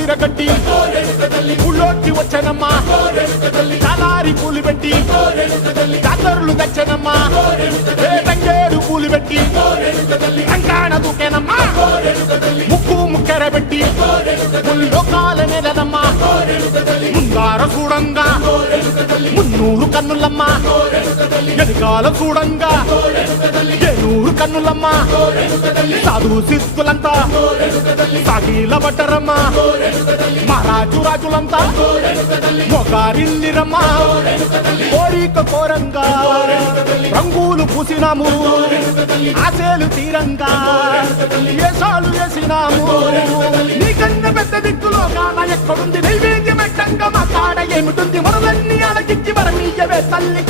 విరగట్టి ఊళ్ళోకి వచ్చనమ్మా చాలారి పూలు పెట్టి జాతరులు తెచ్చనమ్మా తంగేడు పూలు పెట్టి రంగాణ దూకేనమ్మా ముక్కు ముక్కెర పెట్టి ముల్లోకాల నెలనమ్మా ముందార చూడంగా మున్నూరు కన్నులమ్మా ఎనకాల చూడంగా ఏనూరు కన్నులమ్మా సాధు సిద్ధులంతా సాగిల పట్టరమ్మా మహారాజు రాజులంతా మొగారిల్లిరమ్మా కోరిక కోరంగా రంగులు పూసినాము ఆశలు తీరంగా ఏసాలు వేసినాము నీకన్నా పెద్ద దిక్కులో కాన ఎక్కడుంది నైవేద్యం ఎట్టంగా మా కాడ ఏమిటుంది మనలన్నీ అలకించి మరమీయవే తల్లి